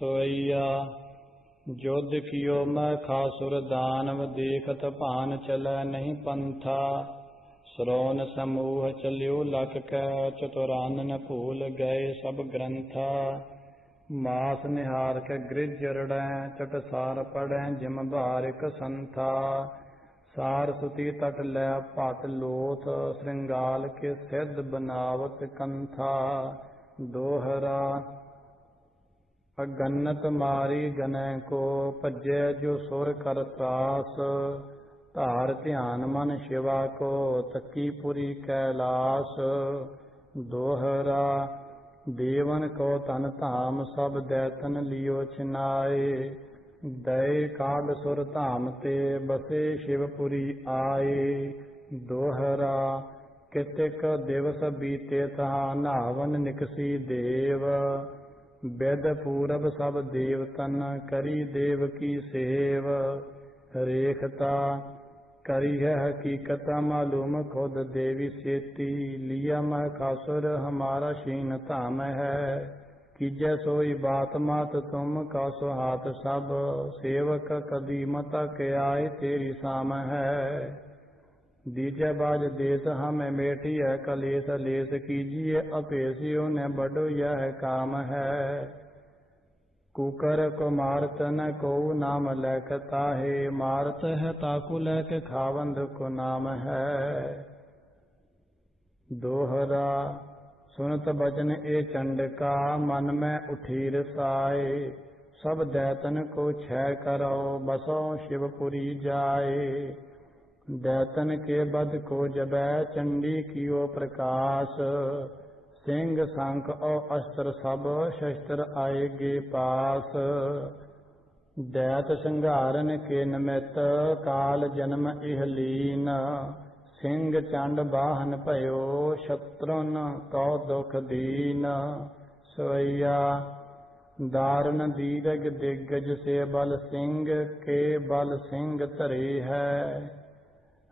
सोइया जोध कियो मैं खासुर दानव देखत भान चलै नहीं पंथा श्रोन समूह चलियो लख कै चतुरानन भूल गए सब ग्रंथा मास निहार के गृह जरड़ै चटसार पढ़ै जिम बारिक संथा सार सुती तट लै पट लोथ श्रृंगाल के सिद्ध बनावत कंथा दोहरा अगन्नत मारी गनै को भजै जो सुर कर त्रास धार ध्यान मन शिवा को तकी पुरी कैलाश दोहरा देवन को तन धाम सब दैतन लियो छिनाए दय काग सुर धाम ते बसे शिवपुरी आए दोहरा कितिक दिवस बीते तहाँ नावन निकसी देव बेद पूरब सब देवतन करी देव की सेव रेखता करी है हकीकत मालूम खुद देवी सेती लिया मैं खासुर हमारा शीन धाम है कीजै सोई बात मात तुम कासो हाथ सब सेवक कदी मत के आए तेरी साम है दीजै बाज देश हमें बेटी है कलेश लेस कीजिए अपेसियों ने बड़ो यह काम है कुकर को मारत न को नाम लैकता है मारत है ताकु लैक खावंद को नाम है दोहरा सुनत बचन ए चंड का मन में उठी रसाए सब दैतन को छय करो बसो शिवपुरी जाए दैतन के बद को जबै चंडी कियो प्रकाश सिंह शंख और अस्त्र सब शस्त्र आएगे पास दैत संघारन के निमित्त काल जन्म इहलीन सिंह चंड बाहन भयो शत्रुन कौ दुख दीन सोइया दारुण दीर्घ दिग्गज से बल सिंह के बल सिंह धरे है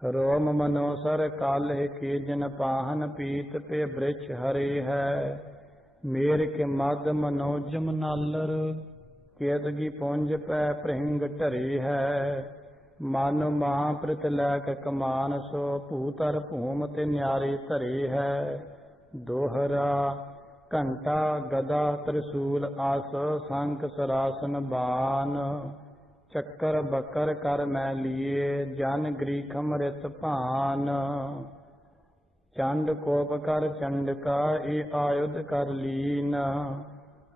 रोम मनोसर काल्ह के जन पाहन पीत पे वृक्ष हरे है मेर के मद मनोजम नालर केतगी पुंज पै भृंग ढरे है मन महाप्रत लैक कमान सो भूतर भूम ते न्यारे धरे है दोहरा घंटा गदा त्रिशूल आस शंख सरासन बान चक्कर बकर कर मैं लिए जन ग्रीखम रित भान चंड कोप कर चंड का ए आयुध कर लीन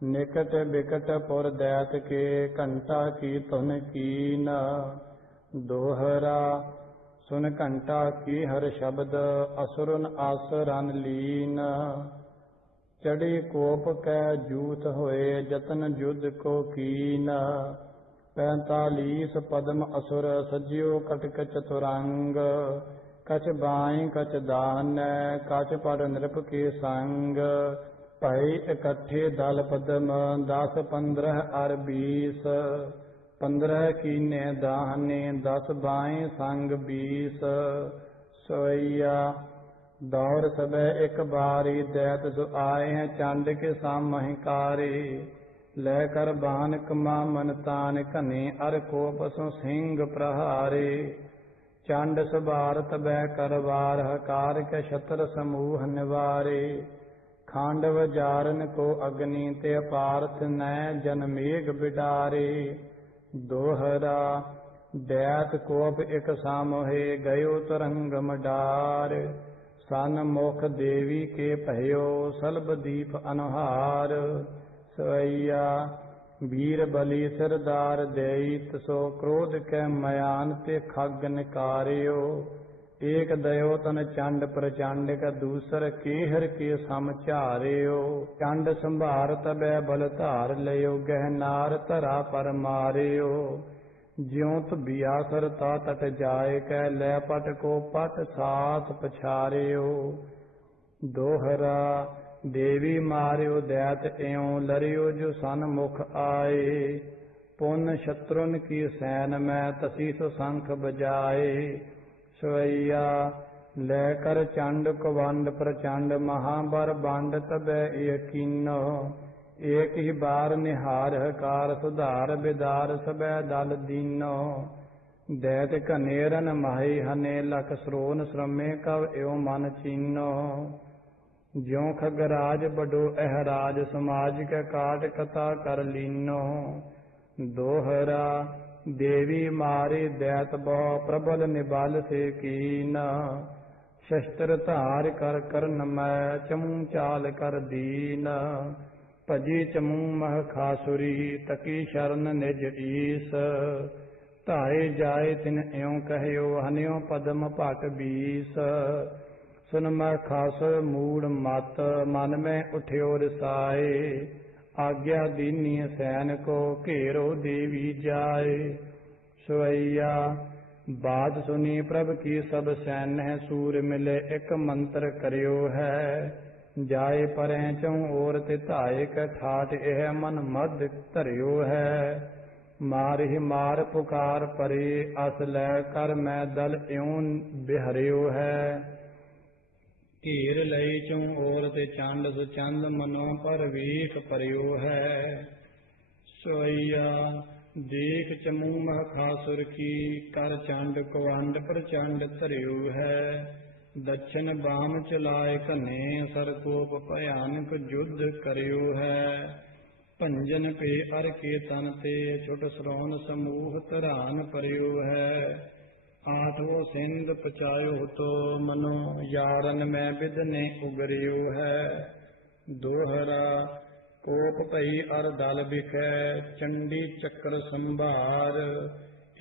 निकट बिकट पुर दैत के घंटा की तुन कीन दोहरा सुन घंटा की हर शब्द असुरन आसरन लीन चढ़ी कोप कै जूथ होए जतन युद्ध को कीन 45 पद्म असुर सज्जियो कटक चतुरंग कछ बाई कछ दान कछ पड़ नृप के संग भय इकट्ठे दल पद्म 10 15 अर 20 15 कीने दाहने 10 बाएं संग 20 सोइया दौड़ सबे एक बारी दैत सो आए हैं चंड के सामहि कारी लैकर बान कमा मन तान घने अर कोप सो सिंह प्रहारे चंड सबार तबै करवार हकार के छत्र समूह निवारे खांडव जारन को अग्नि ते पार्थ न जन मेघ बिडारे दोहरा दैत कोप एक सामोहे गयो तरंग मडार सन मुख देवी के भयो सलब दीप अनुहार सवैया वीर बलि सरदार देत सो क्रोध के मयान ते खग निकारियो एक दयो तन चंड प्रचंड का दूसर केहर के सम चारियो चंड संभार तबै बल धार लियो गहनार धरा पर मारियो ज्योत बियासर ता तट जाए कै लै पट को पट साथ पछारियो दोहरा देवी मारियो दैत एवं लरियो जो सन्मुख आए पुन शत्रुन की सैन में तसी सो शंख बजाए सवैया लैकर चंड कुवंड प्रचंड महाबर बांड तबै यकीनो ਏਕ ਹੀ ਬਾਰ ਨਿਹਾਰ ਹਕਾਰ ਸੁਧਾਰ ਬਿਦਾਰ ਸਬੈ ਦਲ ਦੀਨੋ ਦੈਤ ਘਨੇਰਨ ਮਾਹੀ ਹਨੇ ਲਖ ਸਰੋਨ ਸ਼ਰਮੇ ਕਵ ਇਉ ਮਨ ਚੀਨੋ ਜਿਉ ਖਗਰਾਜ ਬਡੋ ਅਹਰਾਜ ਸਮਾਜ ਕੈ ਕਾਟ ਕਥਾ ਕਰ ਲੀਨੋ ਦੋਹਰਾ ਦੇਵੀ ਮਾਰੇ ਦੈਤ ਬਹੁ ਪ੍ਰਬਲ ਨਿਬਲ ਸੇ ਕੀਨ ਸ਼ਸਤਰ ਧਾਰ ਕਰ ਕਰਨ ਮੈਂ ਚਮੂ ਚਾਲ ਕਰ ਦੀਨ ਭਜੀ ਚਮੂ ਮਹ ਖਾਸੁਰੀ ਤਕੀ ਸ਼ਰਨ ਨਿਜ ਈਸ ਧਾਏ ਜਾਏ ਤਿਨ ਇਉ ਕਹਿਓ ਹਨਿਓ ਪਦਮ ਭਟ ਬੀਸ ਸੁਨ ਮੈਂ ਖਾਸ ਮੂੜ ਮਤ ਮਨ ਮੈਂ ਉਠਿਓ ਰਸਾਏ ਆਗਿਆ ਦੀਨੀ ਸੈਨ ਕੋ ਘੇਰੋ ਦੇਵੀ ਜਾਏ ਸਵਈਆ ਬਾਤ ਸੁਨੀ ਪ੍ਰਭ ਕੀ ਸਭ ਸੈਨ ਹੈ ਸੂਰ ਮਿਲੇ ਇੱਕ ਮੰਤਰ ਕਰਿਓ ਹੈ ਜਾਏ ਪਰੈ ਚਉ ਔਰ ਤੇ ਧਾਏ ਕੈ ਠਾਟ ਇਹ ਮਨ ਮਦ ਧਰਿਓ ਹੈ ਮਾਰਿ ਮਾਰ ਪੁਕਾਰ ਪਰੇ ਅਸ ਲੈ ਕਰ ਮੈਂ ਦਲ ਇਉ ਬਿਹਰਿਓ ਹੈ ਘੇਰ ਲਈ ਚਉ ਔਰ ਤੇ ਚੰਡ ਸੁਚੰਦ ਮਨੋ ਪਰ ਵੇਖ ਪਰਿਓ ਹੈ ਸੋਈਆ ਦੇਖ ਚਮੂ ਮਹ ਖਾਸੁਰ ਕੀ ਕਰ ਚੰਡ ਕਵੰਡ ਪ੍ਰਚੰਡ ਧਰਿਓ ਹੈ ਦਛਨ ਬਾਮ ਚਲਾਏ ਘਨੇ ਸਰਕੋਪ ਭਿਆਨਕ ਜੁਧ ਕਰਿਓ ਹੈ ਭੰਜਨ ਪੇ ਅਰ ਕੇ ਤਨ ਤੇ ਛੁਟ ਸਰੋਨ ਸਮੂਹ ਧਰਾਨ ਪਰਿਓ ਹੈ ਆਠਵੋ ਸਿੰਧ ਪਚਾਇਓ ਤੋ ਮਨੋ ਯਾਰਨ ਮੈਂ ਬਿਦਨੇ ਉਗਰਿਓ ਹੈ ਦੋਹਰਾ ਕੋਪ ਭਈ ਅਰ ਦਲ ਬਿਖੈ ਚੰਡੀ ਚੱਕਰ ਸੰਭਾਰ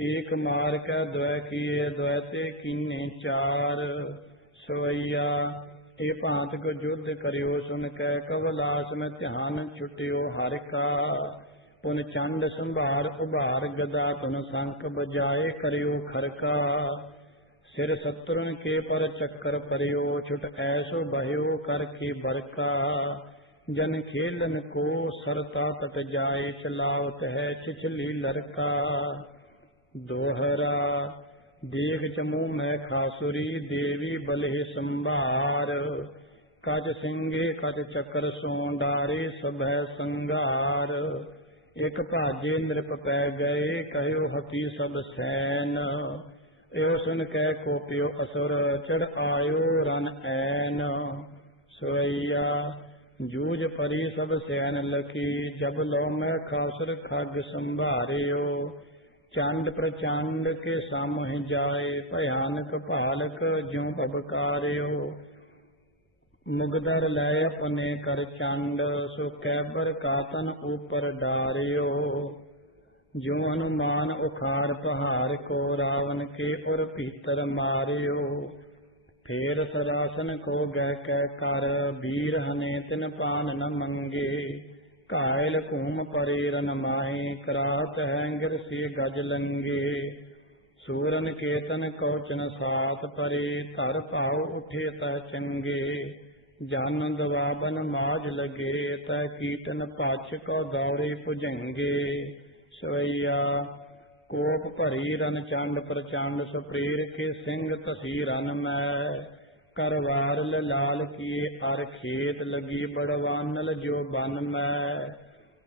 ਏਕ ਮਾਰ ਕੈ ਦ્વੈ ਕੀਏ ਦ્વੈ ਤੇ ਕੀਨੇ ਚਾਰ ਸਵਈਆ ਇਹ ਭਾਂਤ ਕੋ ਜੁਧ ਕਰਿਓ ਸੁਨ ਕੈ ਕਵਲਾਸ ਮੈਂ ਧਿਆਨ ਛੁਟਿਓ ਹਰਿ ਕਾ ਪੁਨ ਚੰਡ ਸੰਭਾਰ ਉਭਾਰ ਗਦਾ ਤੁਨ ਸੰਕ ਬਜਾਏ ਕਰਿਓ ਖਰਕਾ ਸਿਰ ਸਤਰਨ ਕੇ ਪਰ ਚੱਕਰ ਪਰਿਓ ਛੁਟ ਐਸੋ ਬਹਿਓ ਕਰ ਕੀ ਬਰਕਾ ਜਨ ਖੇਲਨ ਕੋ ਸਰਤਾ ਤਟ ਜਾਏ ਚਲਾਵਤ ਹੈ ਛਿਛਲੀ ਲਰਕਾ ਦੋਹਰਾ ਦੇਖ ਚਮੂ ਮੈਂ ਖਾਸੁਰੀ ਦੇਵੀ ਬਲਹਿ ਸੰਭਾਰ ਕਜ ਸਿੰਘੇ ਕਜ ਚੱਕਰ ਸੋ ਡਾਰੇ ਸਭੈ ਸੰਘਾਰ ਇਕ ਭਾਜੇ ਨਿਰਪ ਪੈ ਗਏ ਕਹਿਓ ਹਤੀ ਸਭ ਸੈਨ ਇਹੋ ਸੁਨ ਕੈ ਕੋਪਿਓ ਅਸੁਰ ਚੜ ਆਇਓ ਰਨ ਐਨ ਸੋਈਆ ਜੂਝ ਪਰੀ ਸਭ ਸੈਨ ਲਖੀ ਜਬ ਲੋ ਮੈਂ ਖਾਸੁਰ ਖਗ ਸੰਭਾਰਿਓ ਚੰਡ ਪ੍ਰਚੰਡ ਕੇ ਸਾਮਹਿ ਜਾਏ ਭਿਆਨਕ ਭਾਲਕ ਜਿਉ ਭਬਕਾਰਿਓ ਮੁਗਦਰ ਲੈ ਆਪਣੇ ਕਰ ਚੰਡ ਸੋ ਕੈਬਰ ਕਾਤਨ ਉਪਰ ਡਾਰਿਓ ਜਿਉ ਹਨੂਮਾਨ ਉਖਾੜ ਪਹਾੜ ਕੋ ਰਾਵਨ ਕੇ ਉਰ ਭੀਤਰ ਮਾਰਿਓ ਫੇਰ ਸਰਾਸਨ ਕੋ ਗਹਿ ਕੈ ਕਰ ਵੀਰ ਹਨੇ ਤਿਨ ਪਾਨ ਨ ਮੰਗੇ ਘਾਇਲ ਘੂਮ ਪਰੇ ਰਨ ਮਾਹੀ ਕਰਾਤ ਹੈ ਗਿਰਸੀ ਗਜ ਲੰਗੇ ਸੂਰਨ ਕੇਤਨ ਕੌਚਨ ਸਾਥ ਪਰੇ ਧਰ ਭਾਉ ਉਠੇ ਤੈ ਚੰਗੇ ਜਨ ਦਵਾਬਨ ਮਾਜ ਲਗੇ ਤੈ ਕੀਟਨ ਪਛ ਕੋ ਦੌੜੇ ਭੁਜੰਗੇ ਸਵਈਆ ਕੋਪ ਭਰੀ ਰਨ ਚੰਡ ਪ੍ਰਚੰਡ ਸੁਪ੍ਰੀਰ ਕੇ ਸਿੰਘ ਤਸੀ ਰਨ ਮੈਂ ਕਰਵਾਰ ਲਾਲ ਕੀਏ ਅਰ ਖੇਤ ਲਗੀ ਬੜਵਾਨਲ ਜੋ ਬਨ ਮੈਂ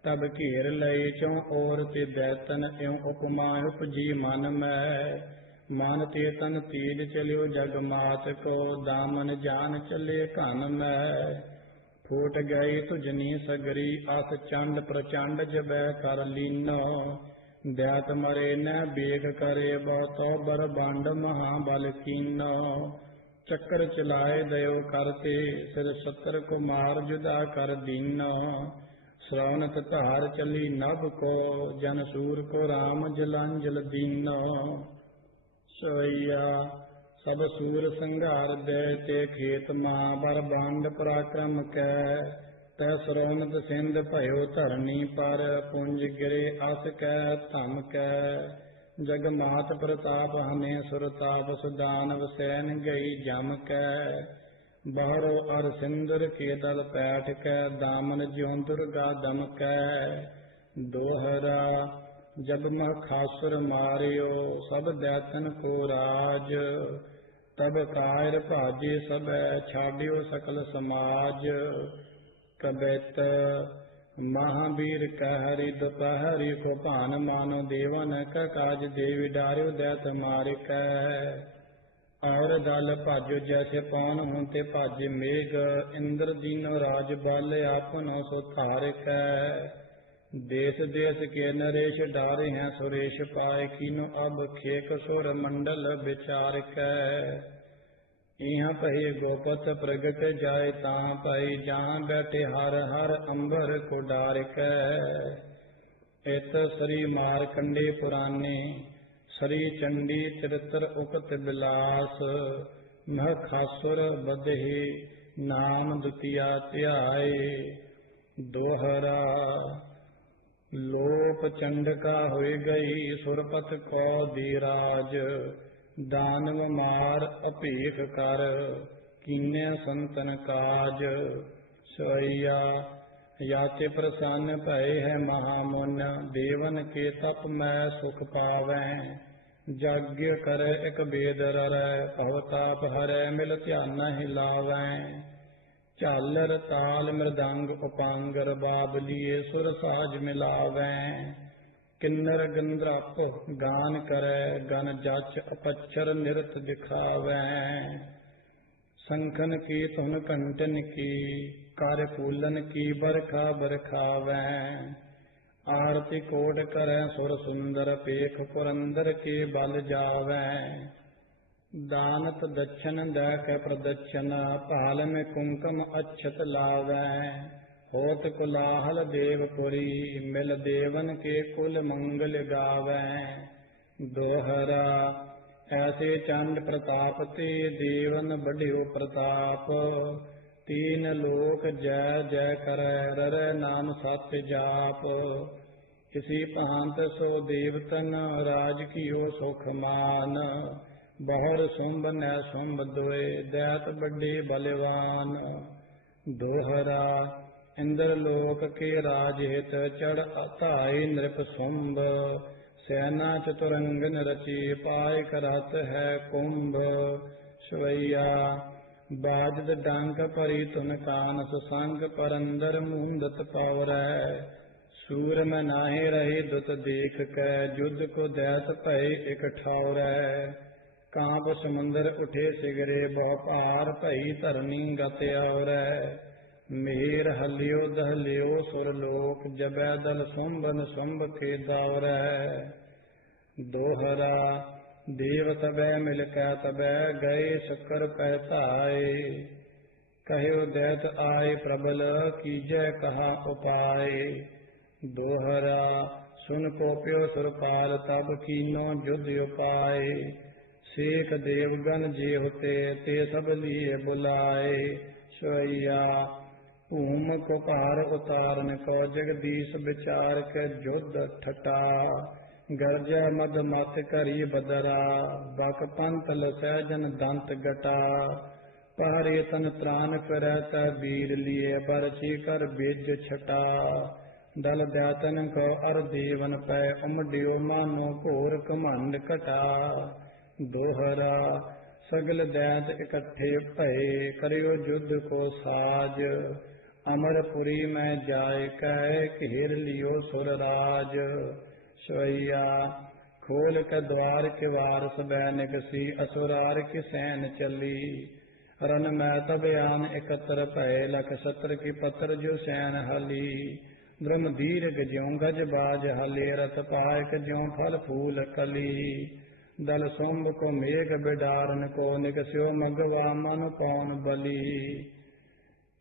ਤਬ ਘੇਰ ਲਏ ਚੋਂ ਔਰ ਤੇ ਦੈਤਨ ਇਉ ਉਪਮਾ ਉਪਜੀ ਮਨ ਮੈਂ ਮਨ ਤੇ ਤਨ ਤੀਜ ਚਲਿਓ ਜਗ ਮਾਤ ਕੋ ਦਾਮਨ ਜਾਨ ਚਲੇ ਘਨ ਮੈਂ ਫੂਟ ਗਈ ਤੁਜਨੀ ਸਗਰੀ ਅਸ ਚੰਡ ਪ੍ਰਚੰਡ ਜਬੈ ਕਰ ਲੀਨੋ ਦੈਤ ਮਰੇ ਨ ਬੇਗ ਕਰੇ ਬਹੁਤੋ ਬਰਬੰਡ ਮਹਾਬਲ ਕੀਨੋ ਚੱਕਰ ਚਲਾਏ ਦਇਓ ਕਰਤੇ ਸਿਰ ਸੱਤਰ ਕੋ ਮਾਰ ਜੁਦਾ ਕਰ ਦੀਨੋ ਸ਼ਰਵਨਤ ਧਾਰ ਚਲੀ ਨਭ ਕੋ ਜਨ ਸੂਰ ਕੋ ਰਾਮ ਜਲੰਜਲ ਦੀਨੋ ਸੋਈਆ ਸਭ ਸੂਰ ਸੰਘਾਰ ਦੇ ਤੇ ਖੇਤ ਮਹਾ ਬਰਬੰਡ ਪਰਾਕਰਮ ਕੈ ਤੈ ਸ਼ਰਵਨਤ ਸਿੰਧ ਭਇਓ ਧਰਨੀ ਪਰ ਪੁੰਜ ਗਿਰੇ ਅਸ ਕੈ ਧਮ ਕੈ ਜਗ ਮਾਤ ਪ੍ਰਤਾਪ ਹਨੇ ਸੁਰਤਾਪ ਸੁਦਾਨ ਵਸੈਨ ਗਈ ਜਮ ਕੈ ਬਾਹਰੋ ਅਰ ਸਿੰਦਰ ਕੇ ਦਲ ਪੈਠ ਕੈ ਦਾਮਨ ਜਿਉ ਦੁਰਗਾ ਦਮ ਕੈ ਦੋਹਰਾ ਜਬ ਮਹ ਖਾਸੁਰ ਮਾਰਿਓ ਸਭ ਦੈਤਨ ਕੋ ਰਾਜ ਤਬ ਕਾਇਰ ਭਾਜੇ ਸਭੈ ਛਾਡਿਓ ਸਕਲ ਸਮਾਜ ਕਬੈਤ महावीर कहरी दोपहरी को भान मानो देवन का काज देवी डार्यो दैत मार और दल भाजो जैसे पौन होते भाजे मेघ इंद्र दीनो राज बल आपनो सो थारिक देश देश के नरेश डारे हैं सुरेश पाए कीनो अब खेक सुर मंडल विचार यहाँ पही गोपत प्रगट जाय तां पही जहाँ बैठे हर हर अंबर को डारिक इत श्री मारकंडे पुराने श्री चंडी चरित्र उकत बिलास मह खासुर बदहे नाम दुतिया त्याय दोहरा लोप चंडका होय गई सुरपत को धीराज दानव मार अपेख कर कीन्य संतन काज सोइया याते प्रसन्न भय है महामुन देवन के तप मैं सुख पावैं जाग्य कर एक बेद ररै भवताप हरै मिल ध्यान हिलावैं झालर ताल मृदंग उपांगर बाबलिए सुर साज मिलावैं किन्नर गंधराप गान करे गन जच अपच्छर निरत दिखावैं शंखन की धुन कंटन की कार्य फूलन की बरखा बरखावैं आरती कोट करे सुर सुंदर पेख पुरंदर के बल जावैं दानत दक्षिण दैक प्रदक्षिण पाल में कुंकम अच्छत लावैं होत कुलाहल देवपुरी मिल देवन के कुल मंगल गावैं दोहरा ऐसे चंड प्रताप ते देवन बढ़ियो प्रताप तीन लोक जय जय करे ररै नाम सत्य जाप इसी पहांत सो देवतन राज कियो सुख मान बहुर सुंभ न सुंभ दोए दैत बड़े बलवान दोहरा इंद्र लोक के राज हित चढ़ अताई नृप सुंभ सेना चतुरंगन रची पाय करत है कुंभ शवैया बाजद डांक परी तुन कान सुसंग परंदर मुंदत पावरै सूर में नाहे रही दुत देख कै युद्ध को दैत भय एक ठौरै कांप समुंदर उठे सिगरे बहु पार भई धरनी गत आवरै मेर हलियो दहलियो सुरलोक जबै दल सुंभन सुंभ के दावरै दोहरा देव तबै मिल कै तबै गए शक्कर पहताए कहो दैत आए प्रबल कीजै कहा उपाय दोहरा सुन पोप्यो सुरपाल तब कीनो युद्ध उपाय सेक देवगन जे होते ते सब लिए बुलाए सोइया भूम को भार उतारन को जगदीश विचार के युद्ध ठटा गरजा मद मत करी बदरा बक पंत लसैजन दंत गटा पहरे तन त्राण करत वीर लिए बरछी कर बेज छटा दल दैतन को अर देवन पै उमड्यो मानो घोर कमंड कटा दोहरा सगल दैत इकट्ठे भये करियो युद्ध को साज अमरपुरी में जाय कह घेर लियो सुरराज सोइया खोल के द्वार के वार सब निकसी असुरार की सैन चली रन में तब आन एकत्र भय लख सत्र की पत्र जो सैन हली ब्रह्म दीर्घ ज्यों गज बाज हले रथ पायक ज्यों फल फूल कली दल सुंभ को मेघ बिडारन को निकस्यो मगवा मन पौन बली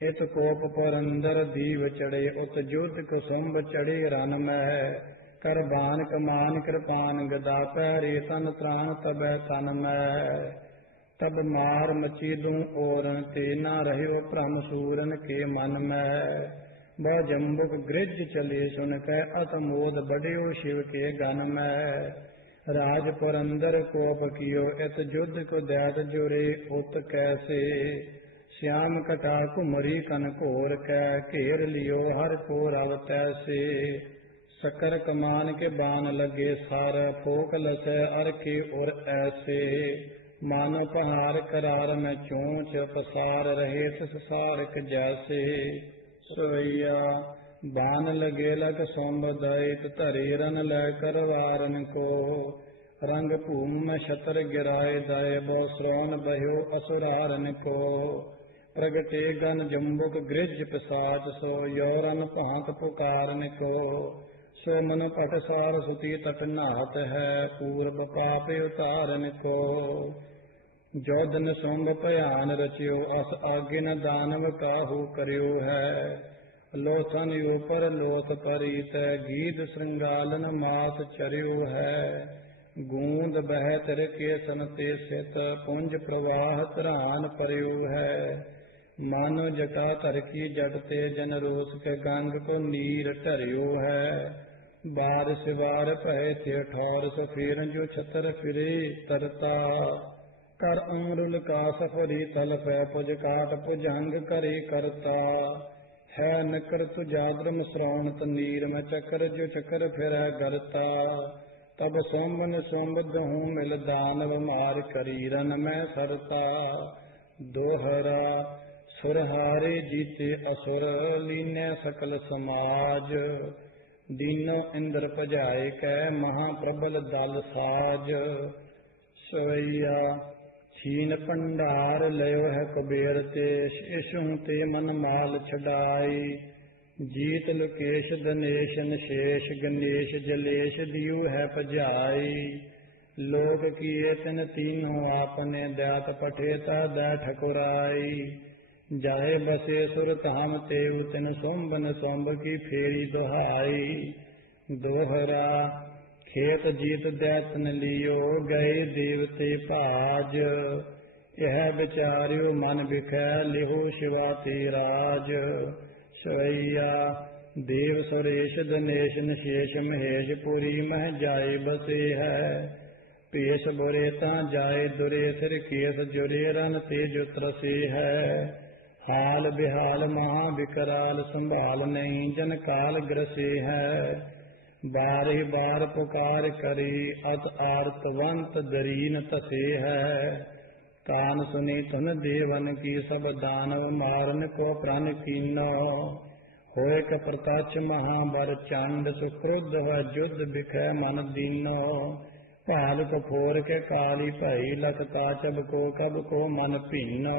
इत कोप पुरंदर दीव चढ़े उत युद्ध को सुंभ चढ़े रन में कर बान कमान कृपान गदा पैरे तन त्राण तब तन में तब मार मची दूं ओरन ते न रहो भ्रम सूरन के मन में ब जम्बुक गृज चले सुन कै अतमोद बढ़ियो शिव के गन में राज पुरंदर कोप कियो इत युद्ध को दैत जुरे उत कैसे श्याम कथा कुमरी कन घोर कै घेर लियो हर को रव तैसे शक्कर कमान के बान लगे सार फोक लसै अर के उर ऐसे मानो पहाड़ करार में चोंच पसार रहे तिस सारक जैसे सोइया बान लगे लग सोम्ब दैत धरे रन लै करवारन को। रंग भूम में छतर गिराए दय बो श्रवण बह्यो असुरारन को। प्रगटे गन जम्बुक गृज पिसाच सो योरन भांत पुकारन को। सो मन पटसार सुति तट नाथ है पूर्व पाप उतारन को। जो दिन सोम्ब भयान रचियो अस आगिन दानव काहू करियो है। लोथन ऊपर लोथ परीत गीत श्रृंगालन मात चरियो है। गूंद बह तिर के सन ते सित पुंज प्रवाह तरान परियो है। मानो जटा तर की जगते जन रोस के गंग को नीर टरियो है। बारिश बार पहे थे ठौर सो फिर जो छतर फिरे तरता। कर अमरुल का सफरी तल पै पुज काट पुजंग करे करता। है नकर तुजाद्रम श्रवणत नीर में चकर जो चकर फिर गरता। तब सोम्बन सोम्ब दहूँ मिल दानव मार करीरन में सरता। दोहरा सुरहारे जीते असुर लीने सकल समाज। दीनो इंद्र पजाए कै महाप्रबल दल साज। सवैया छीन भंडार लयो है कुबेर ते। शेषों ते मन माल छड़ाई। जीत लुकेश दनेश नशेष गणेश जलेश दियो है पजाई। लोक किए तिन तीनों आपने दैत पठेता दै ठकुराई। जाए बसे सुर धाम तेउ तिन सोम्बन सोम्ब की फेरी दुहाई। दोहरा खेत जीत दैतन लियो गए देवते भाज। यह विचार्यो मन बिखै लिहो शिवा ते राज। सवैया देव सुरेश दनेश नशेष महेश पुरी मह जाए बसे है। पेश बुरे ता जाए दुरे सिर केस जुरे रन तेज त्रसे है। हाल बिहाल महा विकराल संभाल नहीं जन काल ग्रसे है। बारी बार पुकार करी अत आर्तवंत दरीन तसे है। कान सुनी तुन देवन की सब दानव मारन को प्रण कीनो। होए क प्रतक्ष महाबर चंड सुक्रुद्ध है युद्ध बिखै मन दीनो। भाल को फोर के काली भई लख काचब को कब को मन भीनो।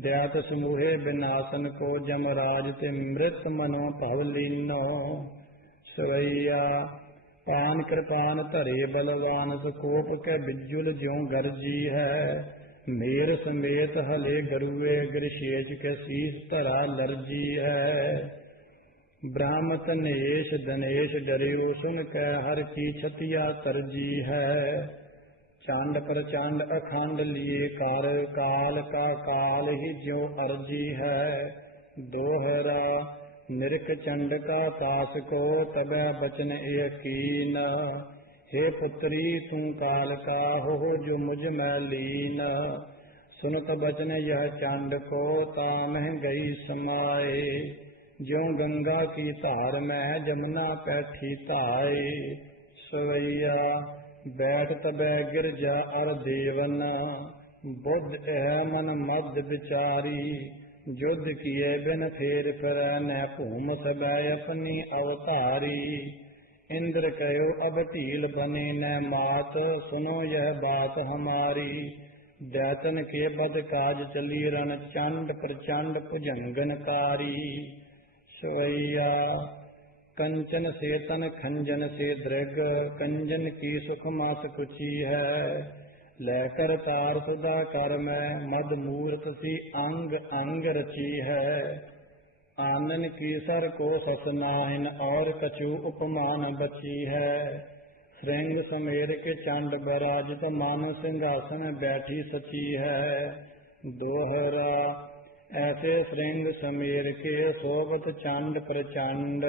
दैत समूहे विनाशन को जमराज ते मृत मनो भवलीनो। सवैया पान कृपान धरे बलवान सुकोप के बिजुल ज्यों गरजी है। मेर समेत हले गरुए गिरशेज के शीस धरा लरजी है। ब्राह्म तनेश दनेश डरियो सुन कै हर की छतिया तरजी है। चांड प्रचंड अखंड लिए कर काल का काल ही ज्यो अर्जी है। दोहरा निरख चंड का पास को तबै बचन यकीन। हे पुत्री तू काल का हो जो मुझ में लीन। सुनत बचन यह चंड को तामह गई समाए। ज्यों गंगा की धार में जमुना पैठी ताए। सवैया बैठ तबै गिरजा अर देवन। बुद्ध एह मन मध्य विचारी। युद्ध किए बिन फेर फिरै न भूम तबै अपनी अवतारी। इंद्र कहो अब ढील बने न मात सुनो यह बात हमारी। दैतन के बद काज चली रन चंड प्रचंड भुजंगनकारी। सवैया कंचन से तन खंजन से दृग कंजन की सुख मास कुची है। लेकर तार सुधा कर में मद मूर्त सी अंग अंग रची है। आनन की सर को ससनाहिन और कछु उपमान बची है। श्रृंग समेर के चंड बराजित मानो सिंहासन बैठी सची है। दोहरा ऐसे श्रृंग समेर के सोबत चंड प्रचंड।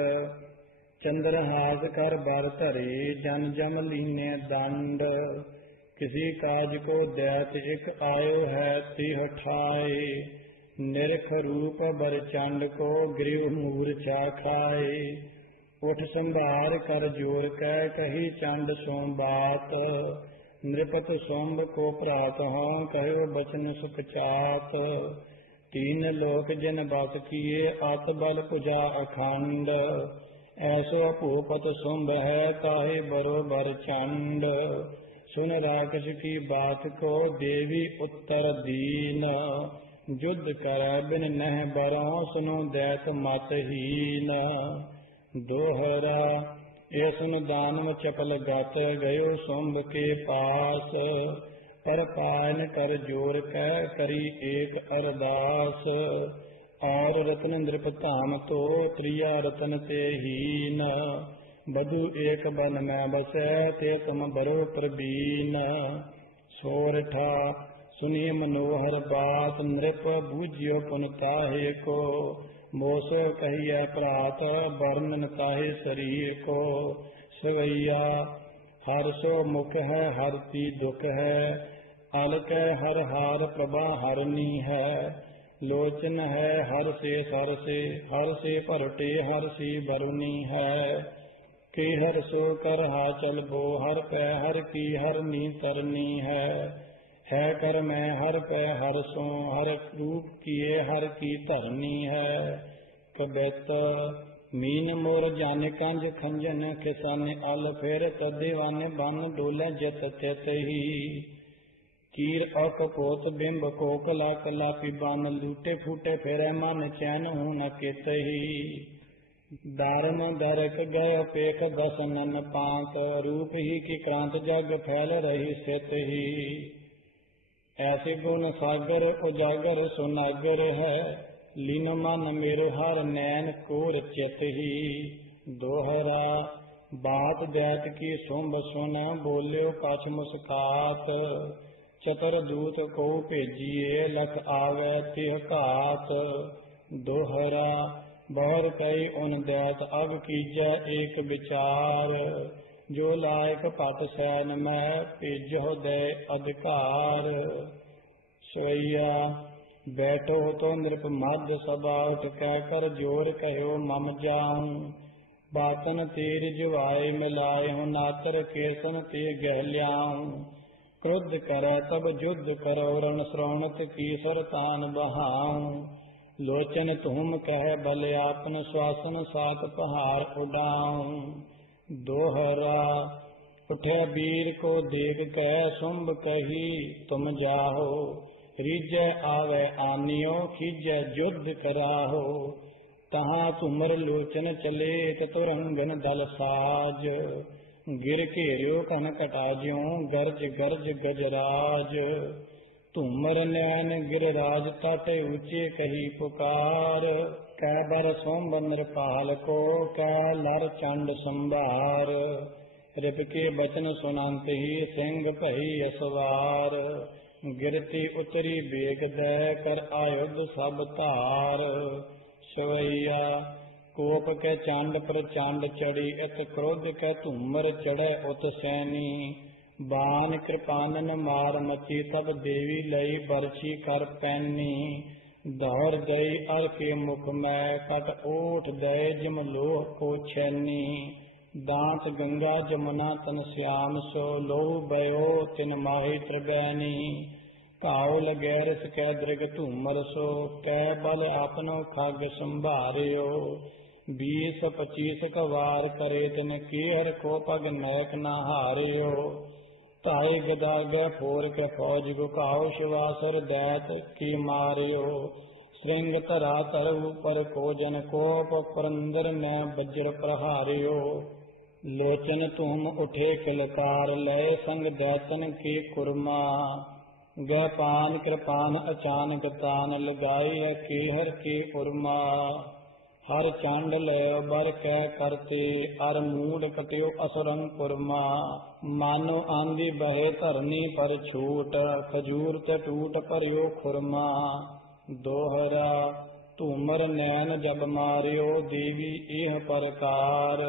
चंद्रहास कर बर धरे जन जम लीने दंड। किसी काज को दैत एक आयो है तिह ठाए। निरख रूप बर चंड को ग्रीव मूर्छा खाए। उठ संभार कर जोर कह कही चंड सो बात। नृपत सोम्ब को प्रात हों कहो बचन सुख चात। तीन लोक जिन बस किए अत बल भुजा अखंड। ऐसो भूपत शुंभ है ताहि बरोबर चंड। सुन राक्षस की बात को देवी उत्तर दीन। युद्ध कर बिन नह बरों सुनो दैत मतहीन। दोहरा ये सुन दानव चपल गत गयो शुंभ के पास। पर पायन कर जोर कह करी एक अरदास। और रत्न नृप धाम तो त्रिया रत्न ते हीन। बधु एक बन में बसै ते तुम बरो प्रबीन। सोरठा सुनिए मनोहर बात नृप बूझियो पुन ताहे को। मोसो कहिए प्रात वर्णन ताहे शरीर को। सवैया हर्षो मुख है हरती दुख है। अलक हर हार प्रभा हरनी है। लोचन है हर से हर से परटे हर सी बरुनी है। के हर सो कर हा चल बो हर पै हर की हरनी तरनी है कर मैं हर पै हर सो हर रूप किए हर की धरनी है। कबैत मीन मोर जान कंज खंजन किसान अल फिर तदेवान बन डोले जित तित ही। कीर अक पोत बिंब कोकला कलापी बन लूटे फूटे फिर मन चैन हूं न कित ही। दारम दरक गय पेख दसनन पांक रूप ही की क्रांत जग फैल रही स्थित ही। ऐसे गुण सागर उजागर सुनागर है। लीन मन मेरो हर नैन कोर चित ही। दोहरा बात दैत की शुंभ सुन बोल्यो कछ मुस्कात। चतर दूत को भेजिए लख आवे तिह घात। दोहरा बहुर कई उन दैत अब कीजै एक विचार। जो लायक पट सैन में भेजो दे अधिकार। सोइया बैठो तो नृप मध्य सभा उठ कह कर जोर कहो मम जाऊं। बातन तेर जुआए मिलाए हूँ नातर केसन ते गह ल्याऊं। क्रुद्ध कर तब युद्ध करो रण श्रवणत की सरतान बहाऊं। लोचन तुम कह बल आपन श्वासन सात पहाड़ उड़ाऊं। दोहरा उठे वीर को देख कह शुंभ कही तुम जाहो। रिजय आवे आनियो खिजय युद्ध कराहो। तहाँ तुमर लोचन चले तुरंगन दल साज। गिर घेर्यो कन कटाज्यों गर्ज गर्ज गजराज। तुमर नैन गिरराज तट ऊंचे कही पुकार। कै बर शुंभ नृपाल को कै लर चंड संभार। रिप के बचन सुनंत ही सिंह भई असवार। गिरती उतरी बेग दै कर आयुध सब धार। सवैया कोप के चांड प्रचांड चढ़ी इत क्रोध के धूमर चढ़े उत सैनी। बान कृपानन मार मची तब देवी लई बरछी कर पैनी। दौड़ गई अर के मुख में कट ओठ दय जिम लोह को छैनी। दांत गंगा जमुना तन श्याम सो लोहु बयो तिन माही त्रिबैनी। घाव लगे रिस कै दृग धूमर सो कै बल अपनो खग संभारियो। 20-25 कवार करे तिन केहर को पग नैक न हारियो। ताई गदा गै फोर के फौज गुकाओ शिवासुर दैत की मारियो। श्रृंग धरा तर ऊपर को जन कोप पुरंदर ने वज्र प्रहारियो। लोचन तुम उठे किलकार लय संग दैतन की कुरमा। गै पान कृपान अचानक तान लगाई है केहर के उर्मा। हर चांड लय बर कै करते अर मूड कट्यो असुरन पुरमा। मानो आंधी बहे धरनी पर छूट खजूर ते टूट परियो खुरमा। दोहरा धूमर नैन जब मारियो देवी एह प्रकार।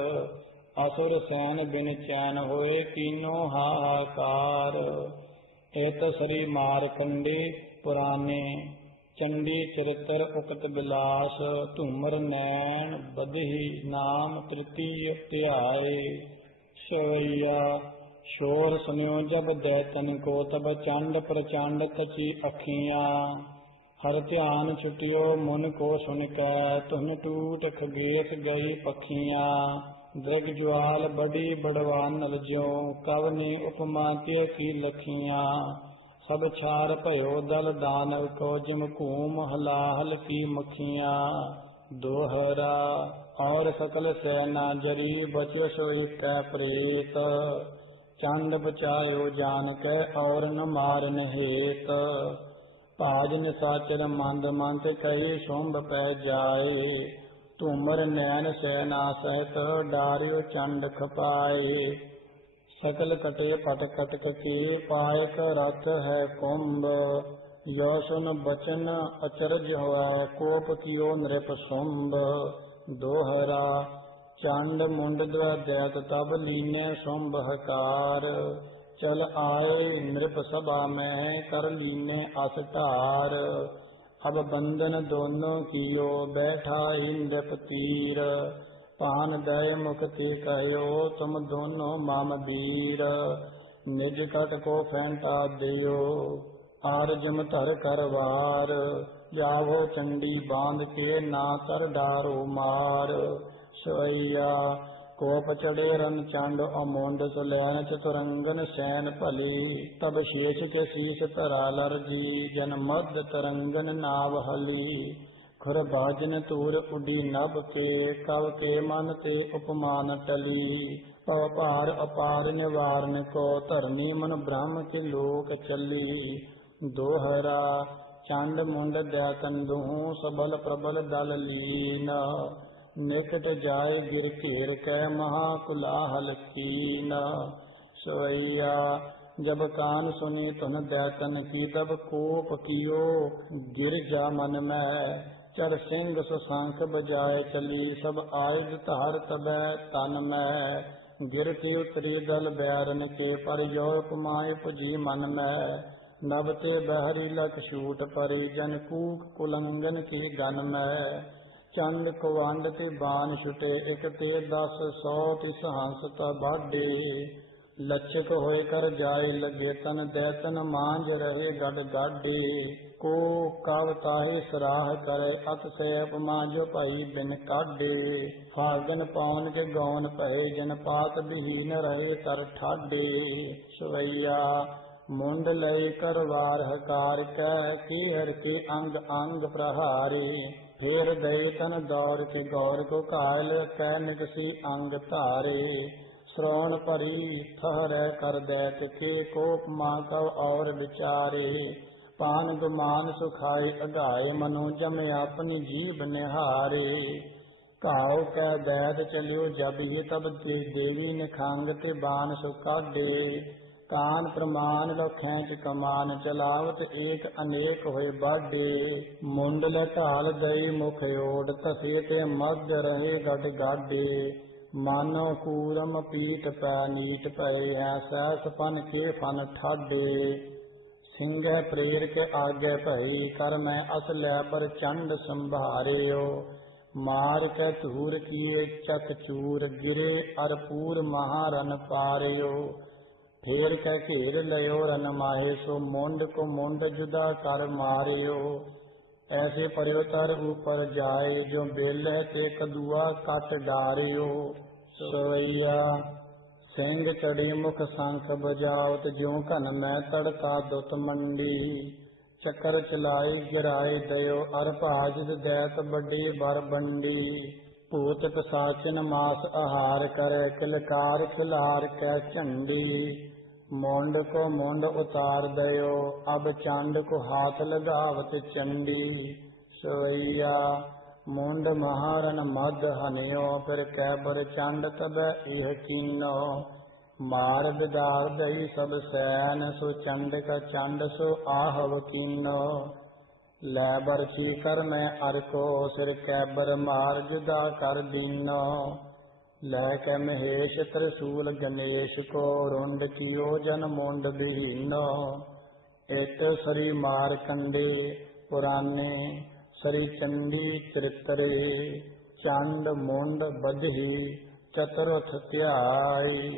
असुर सैन बिन चैन होए कीनो हाहाकार। एत श्री मारकंडे पुराने चंडी चरित्र उकत बिलास। धूमर नैन बदही नाम तृतीय ध्याय। सवैया शोर सुनियो जब दैतन को तब चंड प्रचंड तची अखियां। हर ध्यान छुटियो मन को सुन कै, तुन टूट खगेश गई पखियाँ। दृग ज्वाल बड़ी बड़वानल ज्यों, कवनी उपमा ते की लखियाँ। सब छार भयो दल दानव को, जिम कूम हलाहल की मखियाँ। दोहरा और सकल सेना जरी, बचो सो एक प्रेत। चंड बचायो जान के, और न मारन हेत। भाज निसाचर मंद मंत, कही शुंभ पै जाए। तुमर नैन सेना सहित, डारियो चंड खपाए। सकल कटे पट कटक के, पायक रथ है कुंभ। यो सुन बचन अचरज होय, कोप कियो नृप शुंभ। दोहरा चंड मुंड दैत तब, लीने शुंभ हकार। चल आए नृप सभा में, कर लीने अस ढार। अब बंधन दोनों कियो, बैठा नृप तीर। पान दय मुख ते कहो, तुम दोनों मम वीर। निज कट को फेंटा दियो, आर जम धर करवार। जावो चंडी बांध के, ना तर डारो मार। सोइया कोप चढ़े रन चंड, अमोंड सुलैन चतुरंगन सैन भली। तब शेष के शीस धरा लरजी, जन मद तरंगन नाव हली। खुर बाजन तूर उडी नभ के, कव के मन ते उपमान टली। पव पार अपार निवारण को, धरनी मन ब्रह्म के लोक चली। दोहरा चंड मुंड दैतन दुहु, सबल प्रबल दल लीन। निकट जाय गिर घेर कै, महाकुलाहल कीन। सोइया जब कान सुनी तुन दैतन की, तब कोप कियो गिर जा मन में। चर सिंह सुशंख बजाए चली, सब आयुध धार तबै तन में। गिर के उतरी दल बैरन के, पर यो उपमाय पुजी मन में। नभ ते बहरी लख छूट परी, जन कूक कुलंगन की गन में। चंड कुवंड ते बाण छुटे, एक ते 10 100 तिस हंस बाढ़े। लक्षक होए कर जाए लगे, तन दैतन मांझ रहे गढ़ गाढ़े। को कव ताहि सराह करे, अत से उपमा जो पई बिन काढ़े। फागन पौन के गौन पहे, जन पात विहीन रहे तर ठाढ़े। सवैया मुंड लय करवार हकार कै, की हर के अंग अंग प्रहारे। फेर दई तन दौर के गौर को, कायल कै निकसी अंग धारे। श्रवण परी ठहरै कर दैत के, कोप माँ कव और विचारे। पान गुमान सुखाए अगाए, मनु जम अपनी जीव निहारे। काव कै दैत चलियो जब ही, तब देवी निखंग ते बान सु काढ़े। कान प्रमाण लो खेच कमान, चलावत एक अनेक होए बाढ़े। मुंडल ढाल दई मुख ओड, तसे ते मध्य रहे गढ़ गाढ़े। मानो कूरम पीठ पै नीट पए हैं, सहस फन के फन ठाढ़े। सिंह प्रेर के आगे भई, कर मैं अस लै पर चंड संभारियो। मार के धूर किए चक चूर, गिरे अरपूर महारन पारियो। फेर कै घेर लयो रन माहे, सो मुंड को मुंड जुदा कर मारियो। ऐसे पर्योतर ऊपर जाए, जो बेल ते कदुआ कट डारियो। सवैया सिंह चढ़ी मुख शंख बजावत, ज्यों घन में तड़का दुत मंडी। चक्कर चलाई गिराए दयो, अर भाजित दैत बड़ी बर बंडी। भूत पिशाचन मास आहार करे, किलकार खिलार कै झंडी। मुंड को मुंड उतार दयो, अब चंड को हाथ लगावत चंडी। सवैया मुंड महारन मद हनियो, फिर कैबर चंड तबै इह कीनो। मार बिदार दई सब सैन, सो चंड का चंड सो आहव कीनो। लै बरछी कर मैं अर को, सिर कैबर मार जुदा कर दीनो। लैके महेश त्रिशूल गणेश को, रुंड कियो जन मुंड विहीनो। इट सरी मारकंडे पुराने, सरी चंडी चरित्रे। चंड मुंड बधही चतुरथ त्याई।